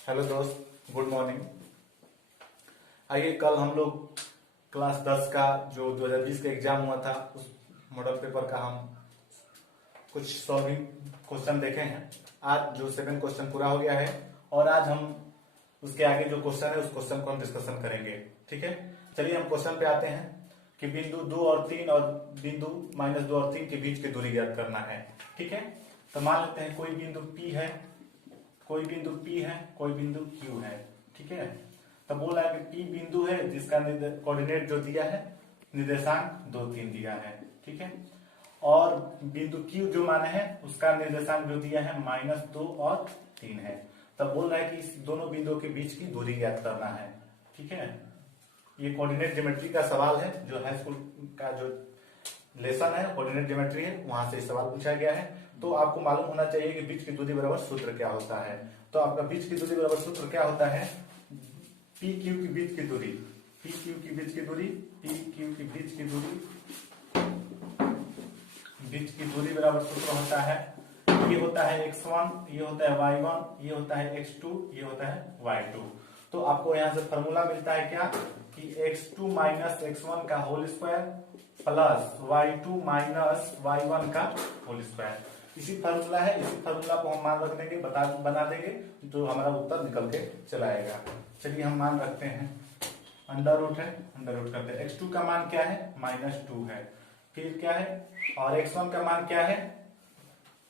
Hello दोस्त, good morning. आइए, कल हम लोग क्लास 10 का जो 2020 का एग्जाम हुआ था उस मॉडल पेपर का हम कुछ सॉल्विंग क्वेश्चन देखे हैं। आज जो 7 क्वेश्चन पूरा हो गया है और आज हम उसके आगे जो क्वेश्चन है उस क्वेश्चन को हम डिस्कशन करेंगे। ठीक है, चलिए हम क्वेश्चन पे आते हैं कि बिंदु 2 और 3 और बिंदु -2 और 3 के बीच की दूरी ज्ञात करना है। ठीक है, तो मान लेते हैं कोई बिंदु P है, कोई बिंदु P है, कोई बिंदु Q है। ठीक है, तो बोला है कि P बिंदु है जिसका कोऑर्डिनेट जो दिया है निर्देशांक 2 3 दिया है। ठीक है, और बिंदु Q जो माने है उसका निर्देशांक जो दिया है -2 और 3 है। तब बोल रहा है कि इस दोनों बिंदुओं के बीच की दूरी ज्ञात करना है। ठीक है, ये कोऑर्डिनेट ज्योमेट्री का सवाल है, जो हाई स्कूल का जो लेसन है कोऑर्डिनेट ज्योमेट्री है, वहां से सवाल पूछा गया है। तो आपको मालूम होना चाहिए कि बीच की दूरी बराबर सूत्र क्या होता है। तो आपका बीच की दूरी बराबर सूत्र क्या होता है? पी क्यू की बीच की दूरी, पी क्यू की बीच की दूरी, पी क्यू की बीच की दूरी, बीच की दूरी बराबर सूत्र होता है, ये होता है x1, ये होता है y1, ये होता है x2, ये होता है y2। तो आपको यहां से फॉर्मूला मिलता है क्या कि x2 माइनस x1 का whole square plus y2 minus y1 का होल स्क्वायर। इसी फार्मूला है, इसी फार्मूला को हम मान रख देंगे, बना देंगे, तो हमारा उत्तर निकल के चला आएगा। चलिए हम मान रखते हैं, अंडर रूट है, अंडर रूट करते हैं। x2 का मान क्या है? -2 है। फिर क्या है? और x1 का मान क्या है?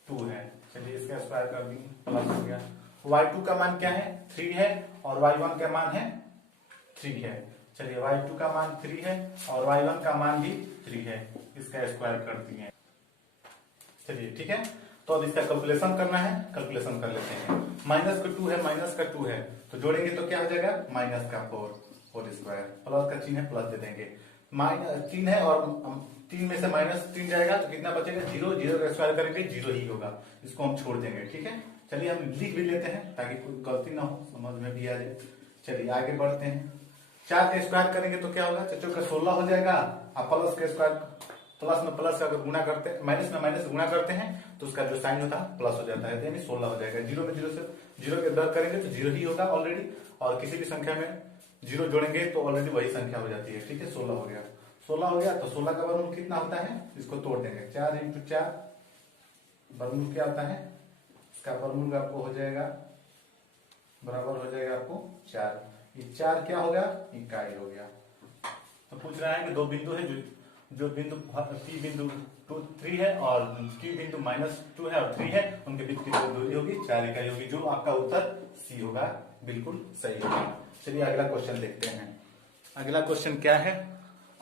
2 है। चलिए इसका स्क्वायर कर देंगे, प्लस हो गया। y2 का मान क्या है? 3 है और y1 का मान है 3 है। चलिए y2 का मान 3 है और y1 का मान भी 3 है, इसका स्क्वायर कर दिए। चलिए ठीक है, तो अब इसका कैलकुलेशन करना है, कैलकुलेशन कर लेते हैं। माइनस का 2 है, माइनस का 2 है, तो जोड़ेंगे तो क्या हो जाएगा? माइनस का 4 होल स्क्वायर, प्लस का चिन्ह है, प्लस दे देंगे। -3 है और 3 में से -3 जाएगा तो कितना बचेगा? 0, 0 का स्क्वायर करेंगे 0 ही होगा, इसको हम छोड़ देंगे। ठीक है, चलिए हम लिख भी लेते हैं ताकि कोई गलती ना हो, समझ में भी आ जाए। चलिए आगे बढ़ते हैं। 4 का स्क्वायर करेंगे तो क्या होगा? 4 का 16 हो जाएगा, और प्लस का स्क्वायर, प्लस में प्लस का अगर गुणा करते हैं, माइनस में माइनस गुणा करते हैं तो उसका जो साइन होता है प्लस हो जाता है, यानी 16 हो जाएगा। 0 में 0 से 0 के दर करेंगे तो 0 ही होगा ऑलरेडी, और किसी भी संख्या में 0 जोड़ेंगे तो ऑलरेडी वही संख्या हो जाती है। ठीक है, 16 हो गया, 16 हो गया। तो 16 का वर्गमूल कितना होता है? इसको तोड़ देंगे, 4 × 4 वर्गमूल क्या होता है? इसका वर्गमूल आपको हो जाएगा, बराबर हो जाएगा आपको 4। ये 4 क्या होगा? इकाई हो गया। तो पूछ रहा है कि दो बिंदु है, जो बिंदु P बिंदु 2 3 है और Q बिंदु -2 है और 3 है, उनके बीच की दूरी होगी 4 इकाई होगी, जो आपका उत्तर C होगा, बिल्कुल सही होगा। चलिए अगला क्वेश्चन देखते हैं। अगला क्वेश्चन क्या है?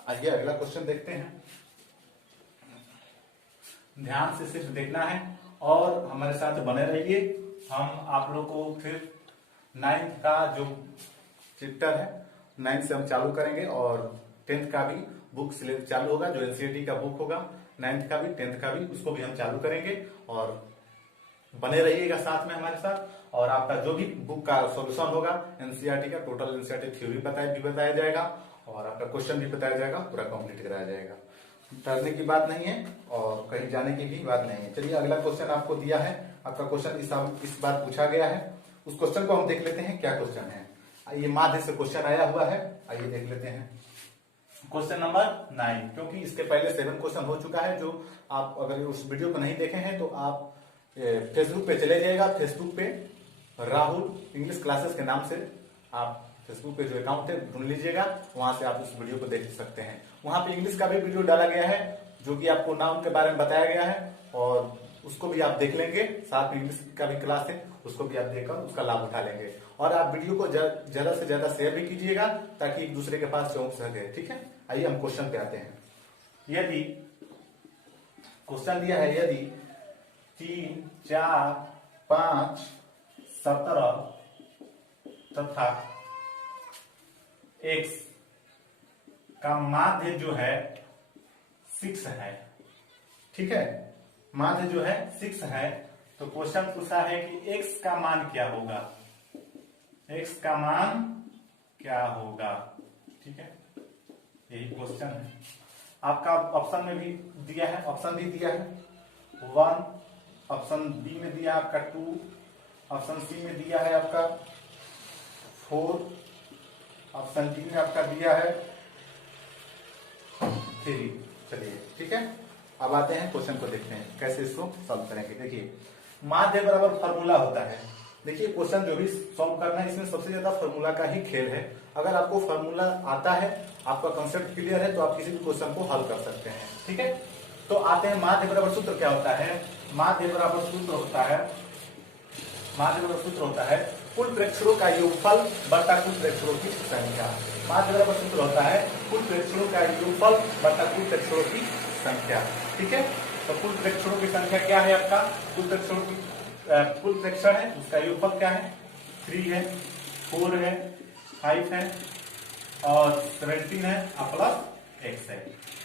आइए अगला क्वेश्चन देखते हैं। ध्यान से सिर्फ देखना है और हमारे साथ बने रहिए। हम आप लोग को फिर 9th का जो चैप्टर है 9th से हम चालू करेंगे, और 10th का भी बुक चालू होगा, जो एनसीईआरटी का बुक होगा, 9th का भी 10th का भी, उसको भी हम चालू करेंगे। और बने रहिएगा साथ में हमारे साथ। और आपका जो भी बुक का सॉल्यूशन होगा एनसीईआरटी का, टोटल एनसीईआरटी थ्योरी बताया जाएगा और आपका क्वेश्चन भी बताया जाएगा, पूरा कंप्लीट कराया जाएगा। डरने की बात नहीं है और कहीं जाने की भी बात नहीं है। चलिए अगला क्वेश्चन आपको दिया है, आपका क्वेश्चन इस बार पूछा गया है। उस क्वेश्चन को हम देख लेते हैं, क्या क्वेश्चन है। ये माध्य से क्वेश्चन आया हुआ है, आइए देख लेते हैं। क्वेश्चन नंबर 9, क्योंकि इसके पहले 7 क्वेश्चन हो चुका है। जो आप अगर उस वीडियो को नहीं देखे हैं तो आप फेसबुक पे चले जाइएगा, फेसबुक पे राहुल इंग्लिश क्लासेस के नाम से आप फेसबुक पे जो अकाउंट है ढूंढ लीजिएगा, वहां से आप उस वीडियो को देख सकते हैं। वहां पे इंग्लिश का भी वीडियो डाला गया है, जो कि आपको नाउन के बारे में बताया गया है, और उसको भी आप देख लेंगे। साथ में इंग्लिश का भी क्लास है, उसको भी आप देखकर उसका लाभ उठा लेंगे। और आप वीडियो को ज्यादा से ज्यादा शेयर भी कीजिएगा ताकि एक दूसरे के पास पहुंच सके। ठीक है, आइए हम क्वेश्चन पे आते हैं। यदि क्वेश्चन दिया है, यदि 3 4 5 17 तथा x का माध्य जो है 6 है, ठीक है, माध्य जो है 6 है, तो क्वेश्चन पूछा है कि x का मान क्या होगा, x का मान क्या होगा। ठीक है, यही क्वेश्चन है। आपका ऑप्शन में भी दिया है, ऑप्शन भी दिया है 1, ऑप्शन बी में दिया आपका 2, ऑप्शन सी में दिया है आपका 4, ऑप्शन डी में आपका दिया है 3। चलिए ठीक है, अब आते हैं क्वेश्चन को देखते हैं कैसे इसको सॉल्व करेंगे। देखिए माध्य बराबर फार्मूला होता है। देखिए क्वेश्चन जो भी सॉल्व करना है इसमें सबसे ज्यादा फार्मूला का ही खेल है। अगर आपको फार्मूला आता है, आपका कंसेप्ट क्लियर है, तो आप किसी भी क्वेश्चन को हल कर सकते हैं। ठीक है, तो आते हैं माध्य बराबर सूत्र क्या होता है। माध्य बराबर सूत्र होता है, माध्य बराबर सूत्र होता है कुल प्रेक्षणों का योगफल बटा कुल प्रेक्षणों की संख्या। माध्य बराबर सूत्र होता है कुल प्रेक्षणों का योगफल बटा कुल प्रेक्षणों की संख्या। ठीक है, तो कुल प्रेक्षणों की संख्या क्या है आपका, कुल प्रेक्षणों की कुल प्रेक्षण है उसका योगफल क्या है, 3 है, 4 है, 5 है और 17 है और प्लस x है।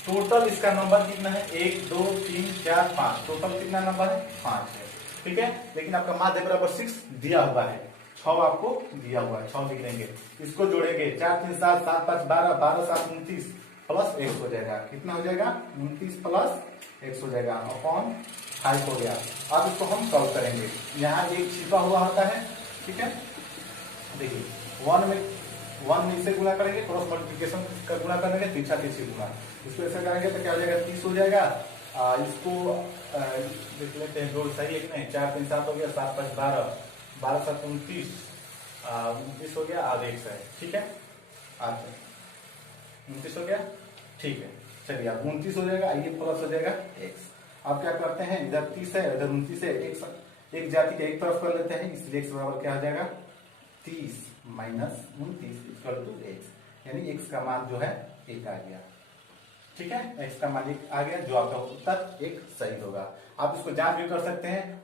टोटल इसका नंबर कितना है, 1 2 3 4 5, टोटल कितना नंबर है, 5 है। ठीक है, लेकिन आपका माध्य बराबर 6 दिया हुआ है, 6 आपको दिया हुआ है, 6 लिख लेंगे। इसको जोड़ेंगे 4 3 7 7 5 12 12 7 29 प्लस x हो जाएगा, कितना हो जाएगा 29 प्लस x हो जाएगा अपॉन 5 हो गया। अब इसको हम सॉल्व करेंगे, यहाँ एक छिपा हुआ होता है। ठीक है, देखिए 1 में इसे गुणा करेंगे, क्रॉस मल्टीप्लिकेशन का गुणा करेंगे, तीसरा तीसरी गुणा, इसको ऐसा करेंगे तो क्या हो जाएगा 30 हो जाएगा। इसको देख लेते हैं जोड़ सही है कि नहीं, 4 3 7 हो गया, 7 5 12 12 7 29 29 हो गया और x है। ठीक है, 29 हो गया। ठीक है, चलिए अब 29 हो जाएगा, ये प्लस हो जाएगा x। अब क्या करते हैं, इधर 30 है इधर 29 है, एक जाति के एक तरफ कर लेते हैं, इसलिए x बराबर क्या हो जाएगा 30 माइनस 29 इक्वल टू x, यानी x का मान जो है 1 आ गया। ठीक है, x का मान 1 आ गया, जो आपका उत्तर 1 सही होगा। आप इसको जांच भी कर सकते हैं।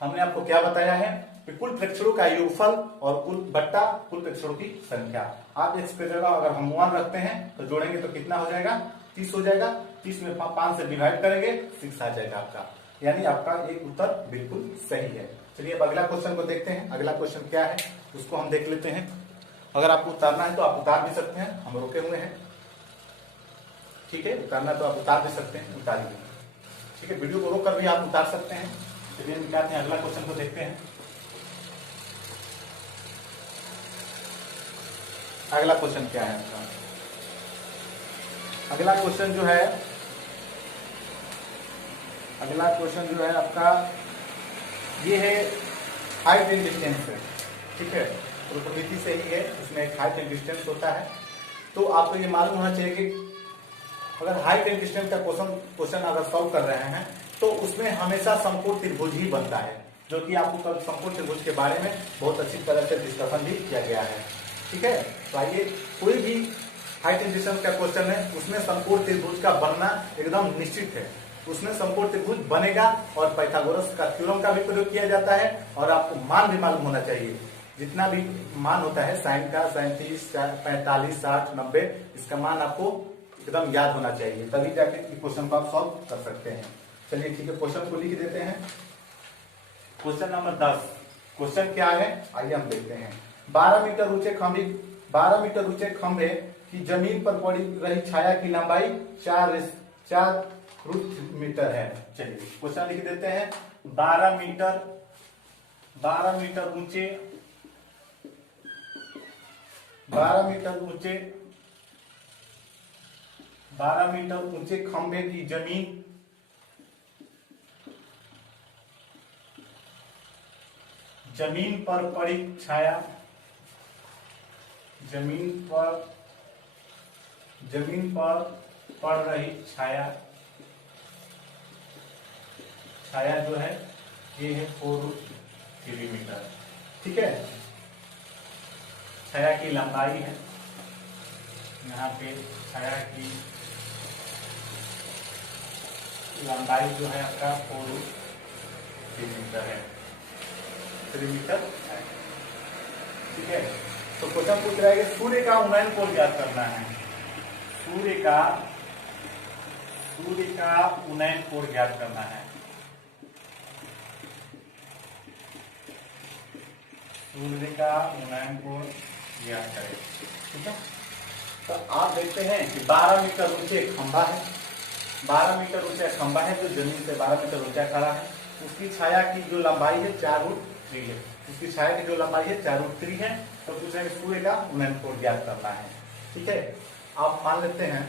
हमने आपको क्या बताया है कि कुल प्रेक्षणों का योगफल और कुल बट्टा कुल प्रेक्षणों की संख्या। आप x पे जगह अगर हम 1 रखते हैं तो जोड़ेंगे तो कितना हो जाएगा 30 हो जाएगा, 30 में 5 से डिवाइड करेंगे 6 आ जाएगा आपका, यानी आपका एक उत्तर बिल्कुल सही है। चलिए अब अगला क्वेश्चन को देखते हैं। अगला क्वेश्चन क्या है उसको हम देख लेते हैं। अगर आपको उतारना है तो आप उतार भी सकते हैं, हम रोके हुए हैं। ठीक है, उतारना तो आप उतार भी सकते हैं, उतारिए। ठीक है, वीडियो को रोक कर भी आप उतार सकते हैं। चलिए निकालते हैं, अगला क्वेश्चन को देखते हैं। अगला क्वेश्चन क्या है आपका, अगला क्वेश्चन जो है आपका ये है हाइट एंड डिस्टेंस है। ठीक है, तो प्रवृत्ति से ही है, उसमें एक हाइट एंड डिस्टेंस होता है। तो आपको ये मालूम होना चाहिए कि अगर हाइट एंड डिस्टेंस का क्वेश्चन अगर सॉल्व कर रहे हैं तो उसमें हमेशा समकोण त्रिभुज ही बनता है, जो कि आपको कल समकोण त्रिभुज के बारे में बहुत अच्छी तरह से डिस्कशन भी किया गया है। ठीक है, तो आइए, कोई भी हाइट एंड डिस्टेंस का क्वेश्चन है उसमें समकोण त्रिभुज का बनना एकदम निश्चित है, उसमें समकोण त्रिभुज बनेगा। और पाइथागोरस का थ्योरम का भी प्रयोग किया जाता है। और आपको मान भी मालूम होना चाहिए, जितना भी मान होता है साइन का, 37 45 60 90, इसका मान आपको एकदम याद होना चाहिए, तभी जाके क्वेश्चन को आप सॉल्व कर सकते हैं। चलिए ठीक है, क्वेश्चन को लिख देते हैं। क्वेश्चन नंबर 10, क्वेश्चन क्या है आइए हम देखते हैं। 12 मीटर ऊंचे खंभे की जमीन पर पड़ी रही छाया की लंबाई 4 रूट मीटर है। चलिए क्वेश्चन लिख देते हैं। 12 मीटर ऊंचे खंभे की जमीन पर पड़ी छाया, जमीन पर पड़ रही छाया जो है ये है 4 किलोमीटर। ठीक है, छाया की लंबाई है, यहाँ पे छाया की लंबाई जो है आपका 4 किलोमीटर है, 3 मीटर है। ठीक है, तो क्वेश्चन पूछ रहा है कि सूर्य का उन्नयन कोण ज्ञात करना है। सूर्य का उन्नयन कोण ज्ञात करना है। सूर्य का उन्नयन कोण ज्ञात करें। ठीक है, तो आप देखते हैं कि 12 मीटर ऊंचे खंभा है, 12 मीटर ऊंचा खंभा है जो जमीन से 12 मीटर ऊंचा खड़ा है। उसकी छाया की जो लंबाई है 4 रूट 3 है। इसकी छाया की जो लंबाई है 4√3 है। तो पूछ रहे हैं सूर्य का उन्नयन कोण ज्ञात करना है। ठीक है, आप मान लेते हैं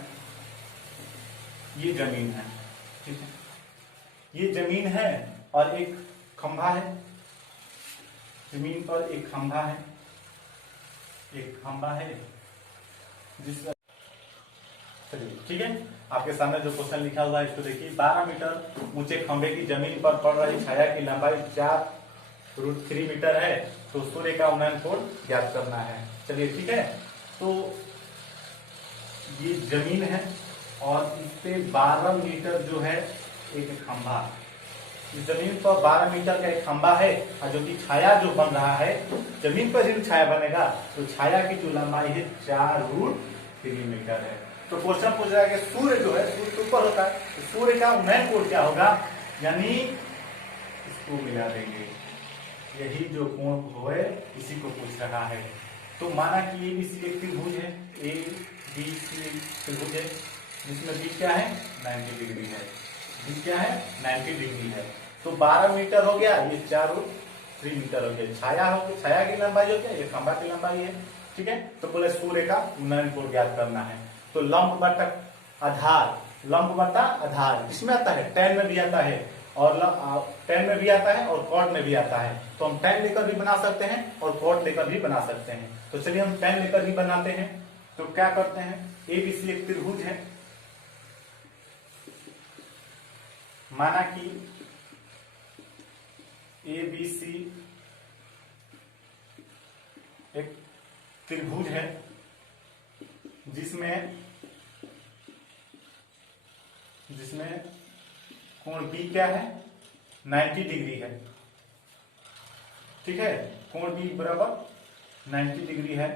ये जमीन है, ठीक है, ये जमीन है और एक खंभा है, जमीन पर एक खंभा है, एक खंभा है जिस, ठीक है। आपके सामने जो क्वेश्चन लिखा हुआ है इसको देखिए। 12 मीटर ऊंचे खंभे की जमीन पर पड़ रही छाया की लंबाई 4√3 मीटर है। तो सूर्य का उन्नयन कोण ज्ञात करना है। चलिए ठीक है, तो ये जमीन है और इस पे 12 मीटर जो है एक खंभा, इस जमीन पर 12 मीटर का एक खंभा है और जो कि छाया जो बन रहा है, जमीन पर ही छाया बनेगा तो छाया की जो लंबाई है 4√3 मीटर है। तो क्वेश्चन पूछ रहा है कि सूर्य जो है, सूर्य के ऊपर होता है, तो सूर्य का उन्नयन कोण क्या होगा, यानी इसको मिला देंगे, यही जो कोण होए इसी को पूछ रहा है। तो माना कि ABC एक त्रिभुज है, ABC त्रिभुज है जिसमें बी क्या है 90 डिग्री है, बी क्या है 90 डिग्री है। तो 12 मीटर हो गया, ये 4√3 मीटर हो गया, छाया हो, छाया की लंबाई हो गया, ये खंभा की लंबाई है। ठीक है, तो बोले सूर्य का उन्नयन कोण ज्ञात करना है। तो लंब बटा आधार, लंब बटा आधार इसमें आता है, tan में भी आता है और tan में भी आता है और cot में भी आता है। तो हम tan लेकर भी बना सकते हैं और cot लेकर भी बना सकते हैं। तो चलिए हम tan लेकर ही बनाते हैं। तो क्या करते हैं, ABC एक त्रिभुज है, माना कि ABC एक त्रिभुज है जिसमें कोण B क्या है 90 डिग्री है। ठीक है, कोण B बराबर 90 डिग्री है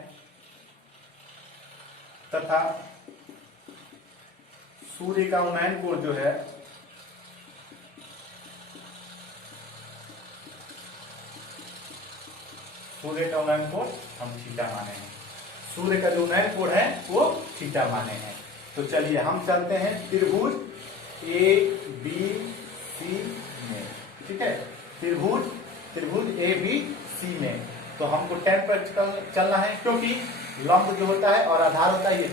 तथा सूर्य का उन्नयन कोण जो है सूर्य का उन्नयन कोण हम थीटा माने हैं, सूर्य का जो उन्नयन कोण है वो थीटा माने हैं। तो चलिए हम चलते हैं त्रिभुज ABC में। ठीक है, त्रिभुज ABC में तो हमको tan पर चलना है, क्योंकि लंब जो होता है और आधार होता है ये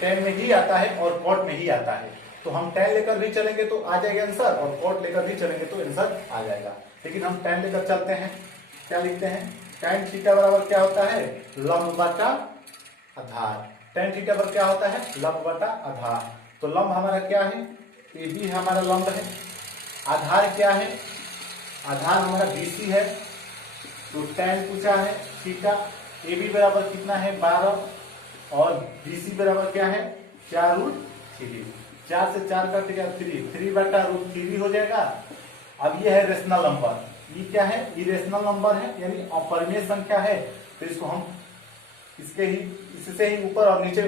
tan में ही आता है और cot में ही आता है। तो हम tan लेकर भी चलेंगे तो आ जाएगा आंसर और cot लेकर भी चलेंगे तो आंसर आ जाएगा। लेकिन हम tan लेकर चलते हैं, क्या लिखते हैं, tan थीटा बराबर क्या होता है लंब बटा आधार। tan थीटा पर क्या होता है लंब बटा आधार। तो लंब हमारा क्या है, AB हमारा लंब है, आधार क्या है, आधार हमारा BC है। तो tan पूछा है थीटा, AB बराबर कितना है 12 और BC बराबर क्या है 4√3, 4 से 4 कट गया 3 बटा √3 हो जाएगा। अब ये है रेशनल नंबर, ये क्या है इरेशनल नंबर है यानी अपरिमेय संख्या है। तो इसको हम इससे ही ऊपर और नीचे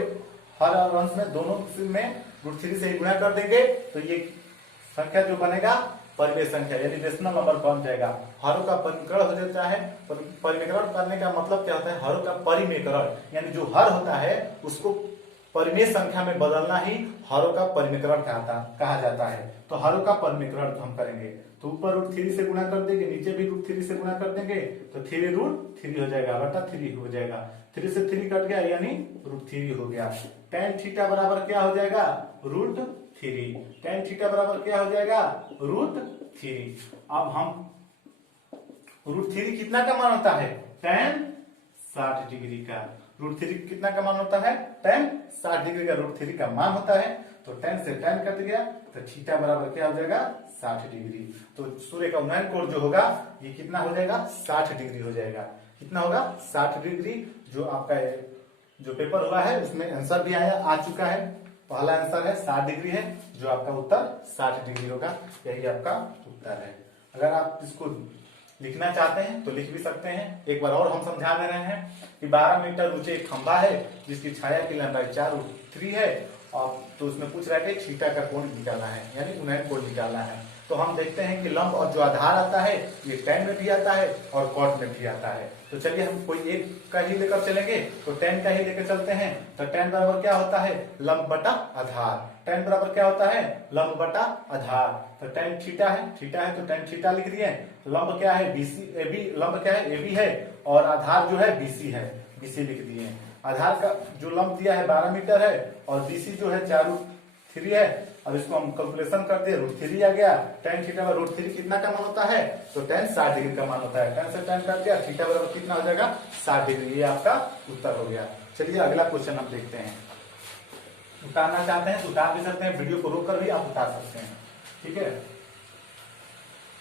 हर अंश में दोनों में √3 से ही गुणा कर देंगे तो ये संख्या जो बनेगा परिमेय संख्या यानी रेशनल नंबर बन जाएगा। हरों का परिमेयकरण हो जाता है। परिमेयकरण करने का मतलब क्या होता है, हरों का परिमेयकरण यानी जो हर होता है उसको परिमेय संख्या में बदलना ही हरों का परिमेयकरण कहा जाता है। तो हरों का परिमेयकरण हम करेंगे तो ऊपर √3 से गुणा कर देंगे, नीचे भी √3 से गुणा कर देंगे तो 3√3 हो जाएगा बटा 3 हो जाएगा। 3 से 3 कट गया यानी √3 हो गया। tan थीटा बराबर क्या हो जाएगा √3, tan थीटा बराबर क्या हो जाएगा √3। अब हम √3 कितना का मान होता है tan 60 डिग्री का, √3 कितना का मान होता है tan 60 डिग्री का √3 का मान होता है। तो tan से tan कट गया तो थीटा बराबर क्या हो जाएगा 60 डिग्री। तो सूर्य का उन्नयन कोण जो होगा ये कितना हो जाएगा 60 डिग्री हो जाएगा। कितना होगा 60 डिग्री। जो आपका जो पेपर हुआ है उसमें आंसर भी आ चुका है। पहला आंसर है 60 डिग्री है, जो आपका उत्तर 60 डिग्री होगा, यही आपका उत्तर है। अगर आप इसको लिखना चाहते हैं तो लिख भी सकते हैं। एक बार और हम समझा दे रहे हैं कि 12 मीटर ऊंचे एक खंभा है जिसकी छाया की लंबाई 4√3 है और तो उसमें पूछ रहा है कि थीटा का कोण निकालना है यानी उन्नयन कोण निकालना है। तो हम देखते हैं कि लंब और जो आधार आता है ये tan में भी आता है और cot में भी आता है। तो चलिए हम कोई एक का ही लेकर चलेंगे तो tan का ही लेकर चलते हैं। तो tan बराबर क्या होता है लंब बटा आधार। tan बराबर क्या होता है, लंब बटा आधार। तो tan थीटा है तो tan थीटा लिख दिए। लंब क्या है, BC AB, लंब क्या है, AB है, और आधार जो है BC है, BC लिख दिए। आधार का जो लंब दिया है 12 मीटर है, और BC जो है 4√3 है। अब इसको हम कैलकुलेशन कर दिए, √3 आ गया। tan थीटा में √3 कितना का मान होता है, तो tan 60 डिग्री का मान होता है। tan से tan काट दिया, थीटा बराबर कितना हो जाएगा, 60 डिग्री। ये आपका उत्तर हो गया। चलिए अगला क्वेश्चन हम देखते हैं। उतारना चाहते हैं तो उतार भी सकते हैं, वीडियो को रोककर भी आप उतार सकते हैं, ठीक है।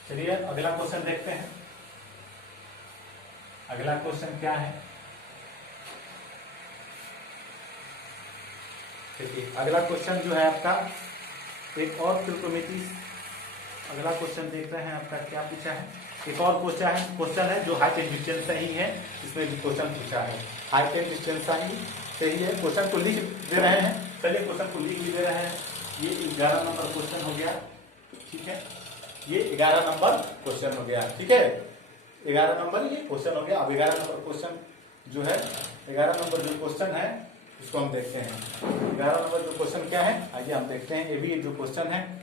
चलिए अगला क्वेश्चन देखते हैं। अगला क्वेश्चन क्या है, देखिए अगला क्वेश्चन जो है आपका एक और त्रिकोणमिति। अगला क्वेश्चन देख रहे हैं आपका क्या पूछा है, एक और क्वेश्चन है जो हाइट एंड डिस्टेंस से ही है। इसमें भी क्वेश्चन पूछा है हाइट एंड डिस्टेंस से ही है। क्वेश्चन को लिख दे रहे हैं, चलिए क्वेश्चन को लिख भी दे रहे हैं। ये 11 नंबर क्वेश्चन हो गया, ठीक है। ये 11 नंबर क्वेश्चन हो गया, ठीक है। 11 नंबर ये क्वेश्चन हो गया। अब 11 नंबर क्वेश्चन जो है, 11 नंबर जो क्वेश्चन है उसको हम देखते हैं। 11 नंबर जो क्वेश्चन क्या है, आइए हम देखते हैं। ये भी जो क्वेश्चन है